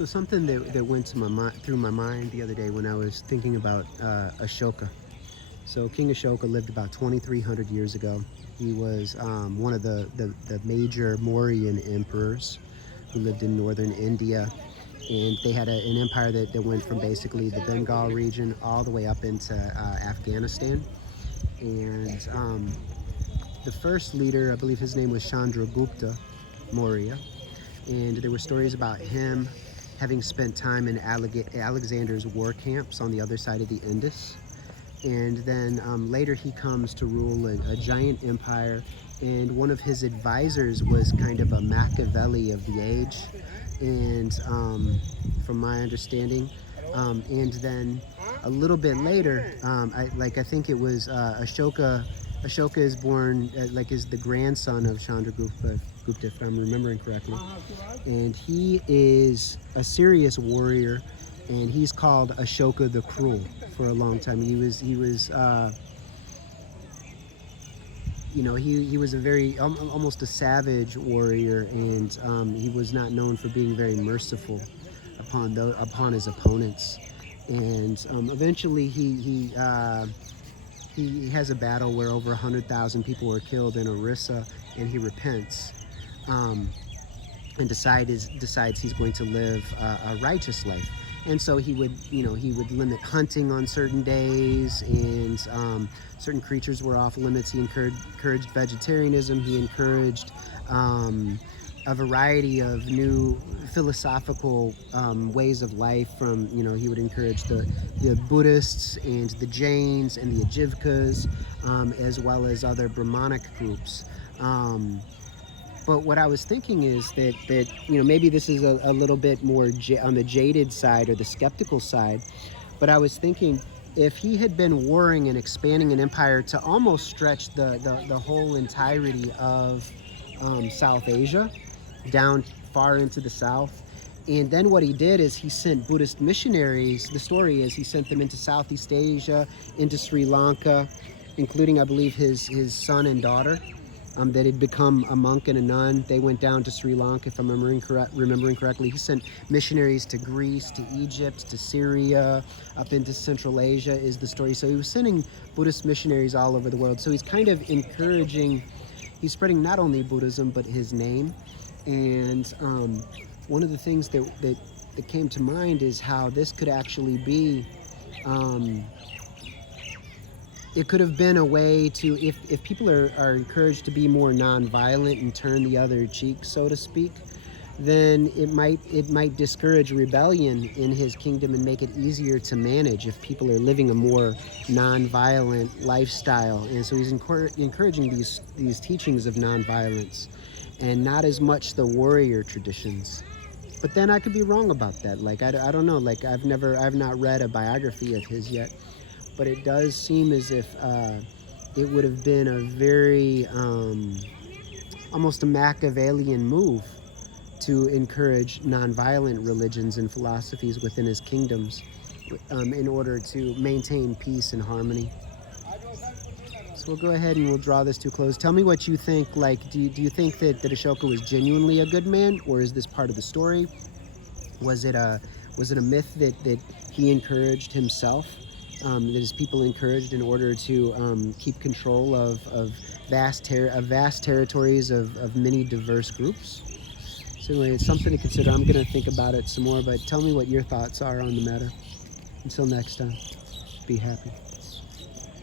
So something that went to through my mind the other day when I was thinking about Ashoka. So King Ashoka lived about 2,300 years ago. He was one of the major Mauryan emperors who lived in northern India. And they had an empire that went from basically the Bengal region all the way up into Afghanistan. And the first leader, I believe his name was Chandragupta Maurya. And there were stories about him having spent time in Alexander's war camps on the other side of the Indus. And then later he comes to rule a giant empire, and one of his advisors was kind of a Machiavelli of the age, and from my understanding. And then a little bit later, I think it was Ashoka. Ashoka is born, is the grandson of Chandragupta, if I'm remembering correctly. And he is a serious warrior, and he's called Ashoka the Cruel for a long time. He was a very, almost a savage warrior, and he was not known for being very merciful upon his opponents. And eventually he has a battle where over 100,000 people were killed in Orissa, and he repents and decides he's going to live a righteous life. And so he would limit hunting on certain days, and certain creatures were off limits. He encouraged vegetarianism. He encouraged a variety of new philosophical ways of life. He would encourage the Buddhists and the Jains and the Ajivkas, as well as other Brahmanic groups. But what I was thinking is that maybe this is a little bit more on the jaded side or the skeptical side, but I was thinking if he had been warring and expanding an empire to almost stretch the whole entirety of South Asia, down far into the south, and then what he did is he sent Buddhist missionaries. The story is he sent them into Southeast Asia, into Sri Lanka, including, I believe, his son and daughter. That had become a monk and a nun. They went down to Sri Lanka, if I'm remembering correctly. He sent missionaries to Greece, to Egypt, to Syria, up into Central Asia is the story. So he was sending Buddhist missionaries all over the world. So he's kind of he's spreading not only Buddhism, but his name. And one of the things that came to mind is how this could actually be it could have been a way to, if people are encouraged to be more nonviolent and turn the other cheek, so to speak, then it might discourage rebellion in his kingdom and make it easier to manage if people are living a more nonviolent lifestyle. And so he's encouraging these teachings of nonviolence and not as much the warrior traditions. But then I could be wrong about that. I don't know. I've not read a biography of his yet. But it does seem as if it would have been a very, almost a Machiavellian move to encourage nonviolent religions and philosophies within his kingdoms in order to maintain peace and harmony. So we'll go ahead and we'll draw this to a close. Tell me what you think. Do you think that Ashoka was genuinely a good man, or is this part of the story? Was it a myth that he encouraged himself? That his people encouraged in order to keep control of vast territories of many diverse groups? So anyway, it's something to consider. I'm going to think about it some more, but tell me what your thoughts are on the matter. Until next time, be happy.